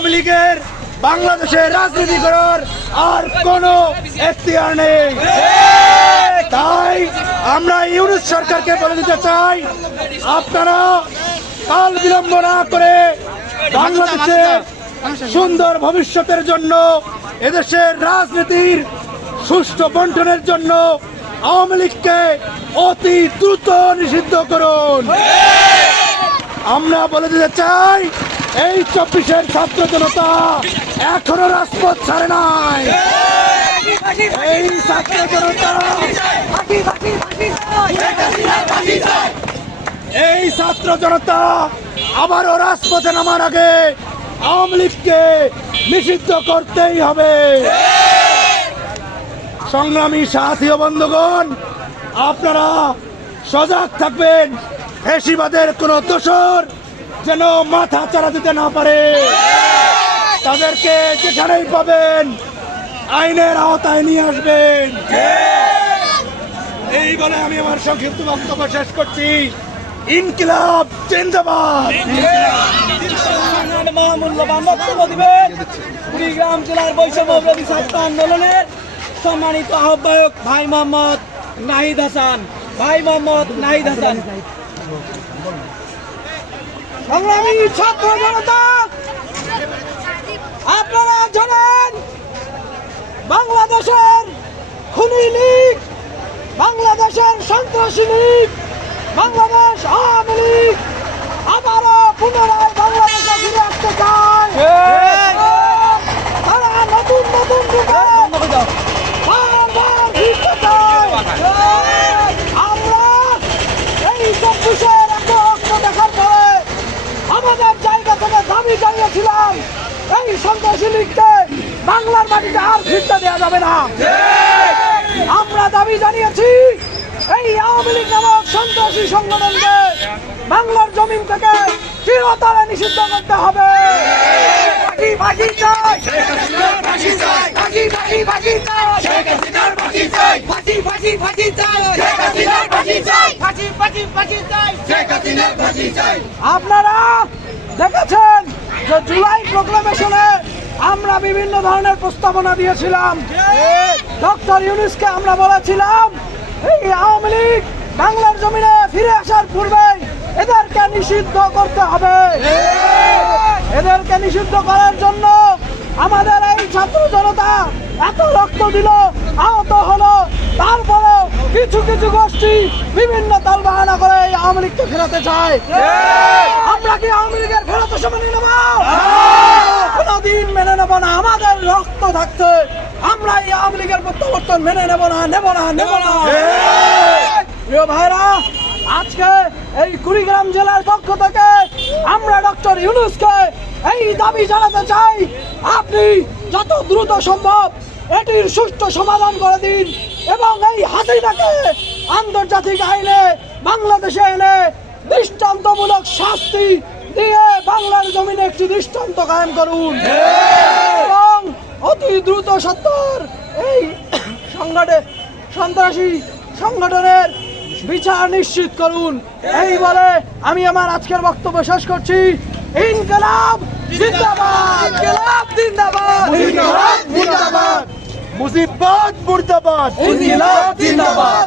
আওয়ামী লীগের বাংলাদেশে রাজনীতি করার আর কোনো এখতিয়ার নেই। তাই আমরা ইউনিট সরকারকে বলে দিতে চাই, আপনারা কাল বিলম্ব না করে বাংলাদেশে সুন্দর ভবিষ্যতের জন্য, এদেশের রাজনীতির সুষ্ঠু বন্টনের জন্য আওয়ামী লীগকে অতি দ্রুত নিষিদ্ধ করুন। আমরা বলে দিতে চাই এই চব্বিশের ছাত্র জনতা এখনও রাজপথ ছাড়ে নাই। এই ছাত্র জনতা এই ছাত্র জনতা আবারও রাজপথে নামার আগে আওয়ামী লীগকে নিষিদ্ধ করতেই হবে। সংগ্রামী সাথী বন্ধুগণ, আপনারা সজাগ থাকবেন। ফেসিবাদের কোনো দোষর যেন মাথা চারা দিতে না পারে। তাদেরকে যেখানেই পাবেন, আইনের আওতায় নিয়ে আসবেন। এই বলে আমি আমার সংক্ষিপ্ত বক্তব্য শেষ করছি। ইনকিলাব, জিন্দাবাদ। মহামূল্যবান বক্তব্য দিবেন। কুড়িগ্রাম জেলার বৈষম্য বিরোধী ছাত্র আন্দোলনের সম্মানিত আহ্বায়ক ভাই মোহাম্মদ নাহিদ হাসান। ভাই মোহাম্মদ নাহিদ হাসান। সংগ্রামী ছাত্র জনতা আপনারা জানেন বাংলাদেশের খুনি লীগ বাংলাদেশের সন্ত্রাসী লীগ বাংলাদেশ আওয়ামী লীগ আবারও পুনরায় বাংলাদেশে ফিরে আসতে চায় তারা নতুন নতুন রূপে বারবার ফিরতে চায় আমরা এই চব্বিশের এত রক্ত দেখার পরে আমাদের জায়গা থেকে দাবি জানিয়েছিলাম এই সন্ত্রাসী লীগকে বাংলার মাটিতে আর ফিরতে দেওয়া যাবে না। আমরা দাবি জানিয়েছি, এই আওয়ামী লীগ নামক সন্ত্রাসী সংগঠনকে বাংলার জমিন থেকে চিরতরে নিষিদ্ধ করতে হবে। আপনারা দেখেছেন জুলাই প্রোক্লামেশনে আমরা বিভিন্ন ধরনের প্রস্তাবনা দিয়েছিলাম। ডক্টর ইউনুসকে আমরা বলেছিলাম, এই আওয়ামী লীগ বাংলার জমিনে ফিরে আসার পূর্বে এদেরকে নিষিদ্ধ করতে হবে। এদেরকে নিষিদ্ধ করার জন্য আমাদের এই ছাত্র জনতা এত রক্ত দিল, আহত হলো। তারপরে কিছু কিছু গোষ্ঠী বিভিন্ন দল বাহানা করে এই আওয়ামী লীগকে ফেরাতে চায়। আমরা কি আওয়ামী লীগের ফেরত মেনে নেব। কোনোদিন মেনে নেব না, আমাদের রক্ত থাকতে আমরা এই আওয়ামী লীগের প্রত্যাবর্তন মেনে নেব না নেব না নেব না। প্রিয় ভাইরা, আজকে এই কুড়িগ্রাম জেলার পক্ষ থেকে আমরা ডক্টর ইউনুসকে এই দাবি জানাতে চাই, আপনি যত দ্রুত সম্ভব এটির সুষ্ঠু সমাধান করে দিন এবং এই হাসিনাকে আন্তর্জাতিক আইনে, বাংলাদেশে এনে দৃষ্টান্তমূলক শাস্তি দিয়ে বাংলার জমিনে একটি দৃষ্টান্ত কায়েম করুন। এবং অতি দ্রুত সত্তর এই সংগঠনে সন্ত্রাসী সংগঠনের বিচার নিশ্চিত করুন। এই বলে আমি আমার আজকের বক্তব্য শেষ করছি। ইনকলাব জিন্দাবাদ। ইনকলাব জিন্দাবাদ। ইনকিলাব জিন্দাবাদ মুজিবাদ মুর্দাবাদ। ইনকিলাব জিন্দাবাদ।